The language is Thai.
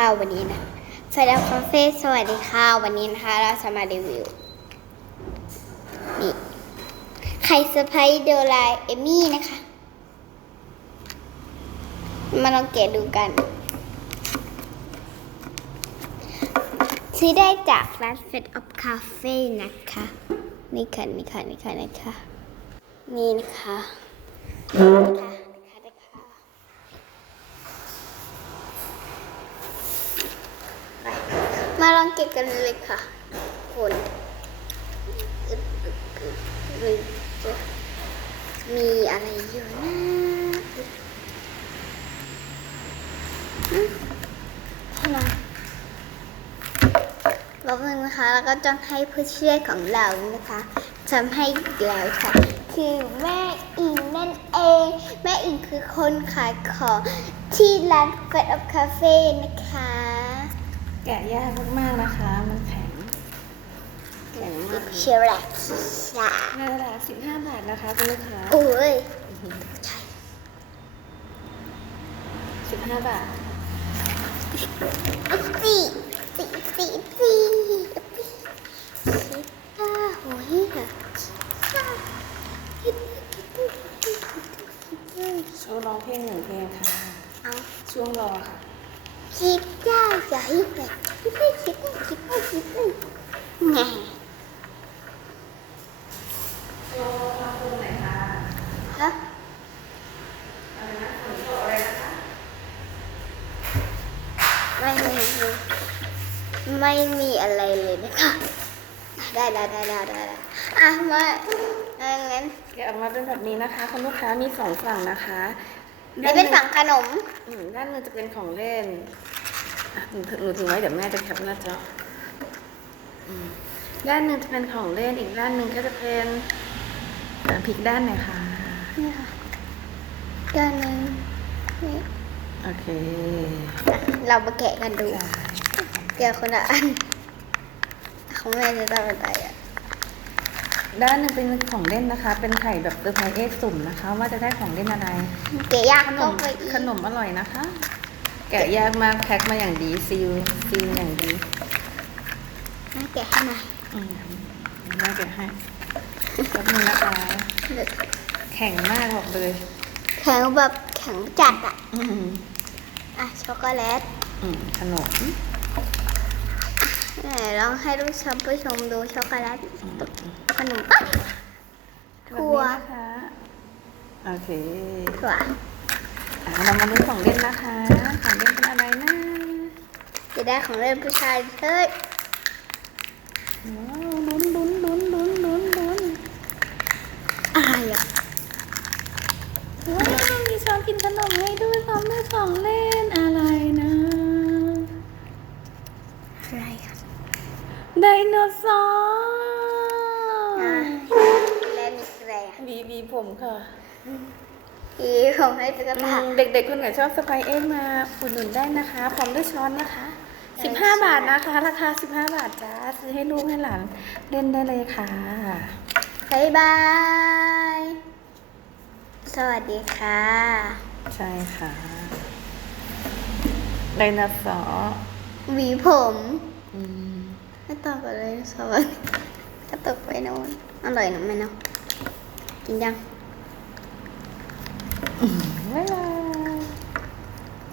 ค่ะวันนี้นะสวัสดีคาเฟ่สวัสดีค่ะวันนี้นะคะ เราจะมารีวิวนี่ไข่เซอร์ไพโดราเอมี่นะคะ มาลองแกะดูกัน ซื้อได้จากร้าน Fed of Cafe นะคะ นี่ค่ะนี่ค่ะนี่ค่ะนี่ค่ะนี่นะคะนี่ค่ะคะนี่ค่ะ มาลอง เก็บกันเลยค่ะคนมีอะไรอยู่นะอึดอืมใช่ไหมรอบนึงนะคะ แล้วก็จะให้ผู้ช่วยของเรานะคะทำให้อีกแล้วค่ะ คือแม่อิงนั่นเอง แม่อิงคือคนขายของที่ร้าน Fed of Cafe นะคะ แกะยากมากๆนะคะ มันแข็งแข็งมากเชียร์แหละชาในราคา15บาทนะคะคุณลูกค้าโอ้ย15บาทสี่สี่สี่สี่ชิต้าโอ้ยค่ะช่วงร้องเพลงหนึ่งเพลงค่ะ เอาช่วงรอค่ะชิต้า อย่าให้แบบชิต้าชิต้าชิต้าชิต้าไมาคุณไหนคะฮะอะไรนะฝนตกอะไรนะคะไม่มีไม่มีอะไรเลยนะคะได้ได้ได้ได้ได้ไดอะมาเอางั้นแกะออกมาเป็นแบบนี้นะคะคุณลูกค้ามีสองฝั่งนะคะนี่เป็นฝั่งขนมด้านหนึงจะเป็นของเล่น หนูถือหนูถือไว้เดี๋ยวแม่จะแคปหน้าจออืมด้านหนึ่งจะเป็นของเล่นอีกด้านหนึ่งก็จะเป็นอะพลิกด้านหน่อยค่ะนี่ค่ะด้านหนึงนี่โอเคอะเรามาแกะกันดูใช่แกะคนละอันของแม่จะทำอะไรอะด้านหนึงเป็นของเล่นนะคะ เป็นไข่แบบเซอร์ไพรส์เอ็กซ์สุ่มนะคะ ว่าจะได้ของเล่นอะไรแกะยากขนเข้ามไปอีกขนมอร่อยนะคะ แกะยากมากแพ็คมาอย่างดีซีลซีลอย่างดีแม่แกะให้หน่อยอืมแม่แกะให้แป๊บนึงนะคะแข็งมากบอกเลยแข็งแบบแข็งจัดอะ อืมอะช็อกโกแลต อืมขนมไหนลองให้ลูกชมผู้ชมดูช็อกโกแลตอืมขนมปังแบบถั่นี้วนะคะโอเคถั่วอะ เรามาดูของเล่นนะคะ ของเล่นเป็นอะไรนะจะได้ของเล่นผู้ชายเฮ้ยว้าวลุ้นลุ้นลุ้นลุ้นลุ้นลุ้นอะไรอะว้าวมีช้อนกินขนมให้ด้วยพร้อมด้วยของเล่นอะไรนะอะไรอะไดโนเสาอะร์แล้วนี่คืออะไรอะบีบีผมค่ะ อีของให้ตุ๊กตา เด็กๆคนไหนชอบสไปเอ็กมาอุดหนุนได้นะคะ พร้อมด้วยช้อนนะคะ 15 บาทนะคะ ราคา 15 บาทจ้าซื้อให้ลูกให้หลานเล่นได้เลยค่ะบายบาย สวัสดีค่ะ ใช่ค่ะไดโนเสาร์หวีผมอืมไม่ตอบกันเลยสวัสดีก็ตกไปโน่นอร่อยนะแม่เนาะกินยัง Bye-bye.